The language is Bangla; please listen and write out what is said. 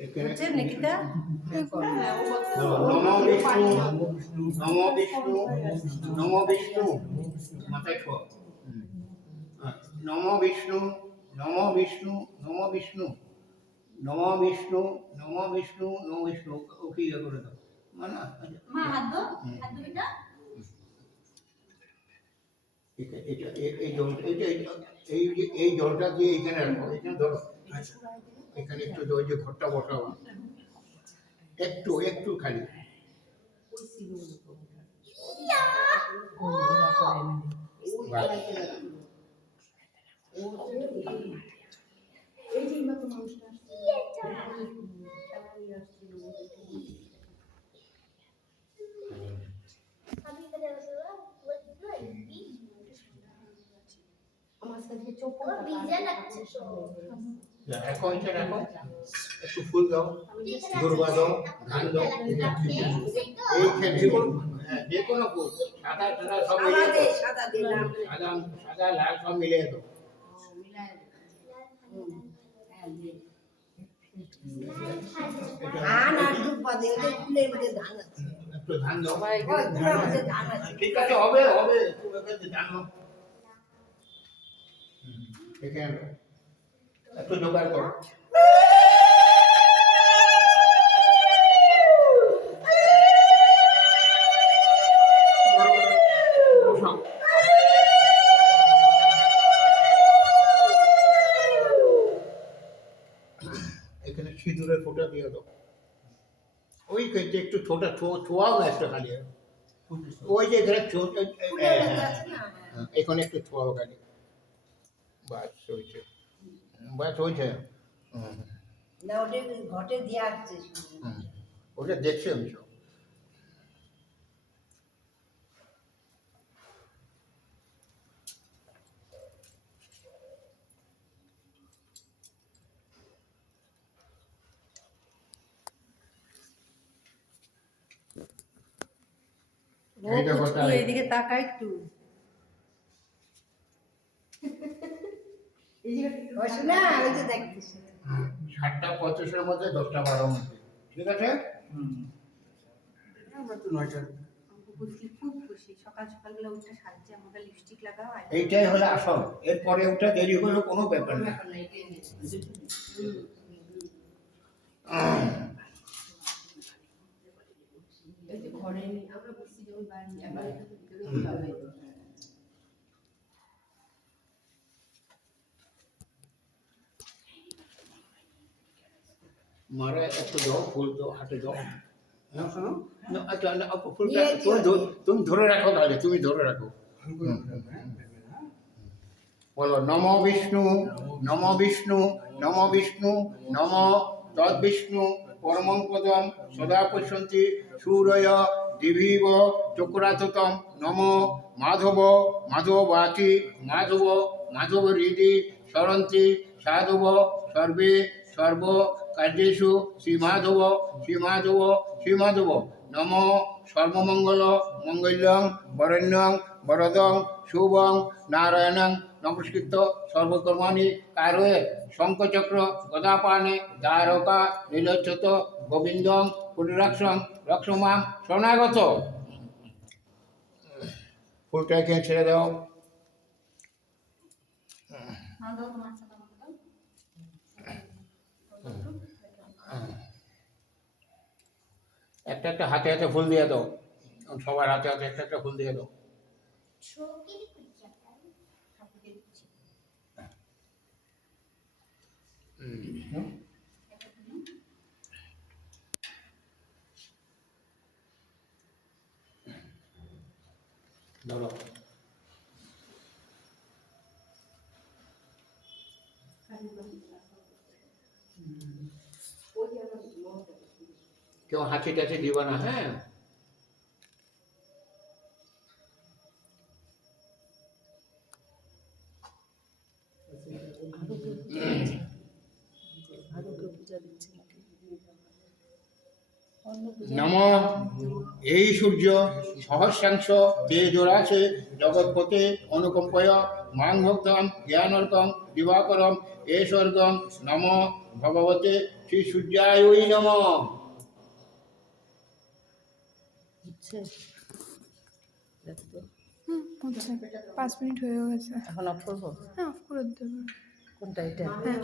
হচ্ছে নিকিতা নমো বিষ্ণু নমো বিষ্ণু নমো বিষ্ণু মাথায় ঠো নমো বিষ্ণু নমো বিষ্ণু নমো বিষ্ণু নমো বিষ্ণু নমো বিষ্ণু নমো বিষ্ণু ওকে ইয়ে করে দাও মানে মা হাত দাও বেটা এটা এই জলটা এই জলটা দিয়ে এখানে রাখো এখানে ধরো এখানে একটু ওই যে ঘরটা বসাও একটু একটু খালি রাখো এটা রাখো একটু ফুল দাও দুর্বা দাও ধান দাও এইখানে যে কোনো ফুল সাদা সাদা সব মিলিয়ে দাও সাদা দিলাম সাদা সাদা লাল সব মিলিয়ে দাও ধান আর দুর্বা দিয়ে ফুলের মধ্যে ধান আছে একটু ধান দাও ধান আছে ঠিক আছে হবে হবে তুমি এখানে ধান দাও এখানে একটু জোগাড় করো এখানে সিঁদুরের ফোঁটা দিয়ে দাও ওই ক্ষেত্রে একটু ছোটা ছোঁয়াও না একটা খালি ওই যে এখানে এখানে একটু ছোঁয়াও খালি বাস হয়েছে বাস হয়েছে না ওটা ঘটে দিয়ে আসছে ওটা দেখছি আমি সব এদিকে তাকা একটু সাতটা 35-এর মধ্যে 10টা 12 মধ্যে ঠিক আছে খুব খুশি সকাল সকালবেলা উঠে সাজছে আমাকে লিপস্টিক লাগাও এইটাই হলো আসল এরপরে ওটা দেরি হলো কোনো ব্যাপার না ঘরে আমরা বসছি যখন মারা একটু দাও ফুল দাও হাতে দাও না শোনো আচ্ছা ফুলটা তুমি ধরে রাখো তাহলে তুমি ধরে রাখো বলো নম বিষ্ণু নম বিষ্ণু নম বিষ্ণু নম তদ্বিষ্ণু পরমং পদম সদা পশ্যন্তি সূরয় দিভিব চক্রাততম নম মাধব মাধবাতি মাধব মাধব হৃদি সরন্তি সাধব সর্বে সর্ব কার্যেষু শ্রীমাধব শ্রীমাধব শ্রীমাধব নম সর্বমঙ্গল মঙ্গল্যং বরেণ্যং বরদং শুভং নারায়ণং নমস্কৃত সর্বকর্মাণি কারয়ে শঙ্খচক্র গদাপানে দ্বারকা নীলচ্যুত গোবিন্দং পুরীরাক্ষং রক্ষমাং শরণাগত ফুলটা এখানে ছেড়ে দাও একটা একটা হাতে হাতে ফুল দিয়ে দাও সবার হাতে হাতে একটা একটা ফুল দিয়ে দাও ধরো কেউ হাঁচি টাচি দিবা না হ্যাঁ নম এই সূর্য সহস্রাংশ তেজোরাসে জগৎপতে অনুকম্পয় মাং ভক্তম জ্ঞানর্কম দিবাকরম এ স্বর্গম নম ভগবতে শ্রী সূর্যায় নম। হচ্ছে দেখতো হচ্ছে 5 মিনিট হয়ে গেছে। এখন অফ করবো হ্যাঁ অফ করে দেবো। কোনটা এটা হ্যাঁ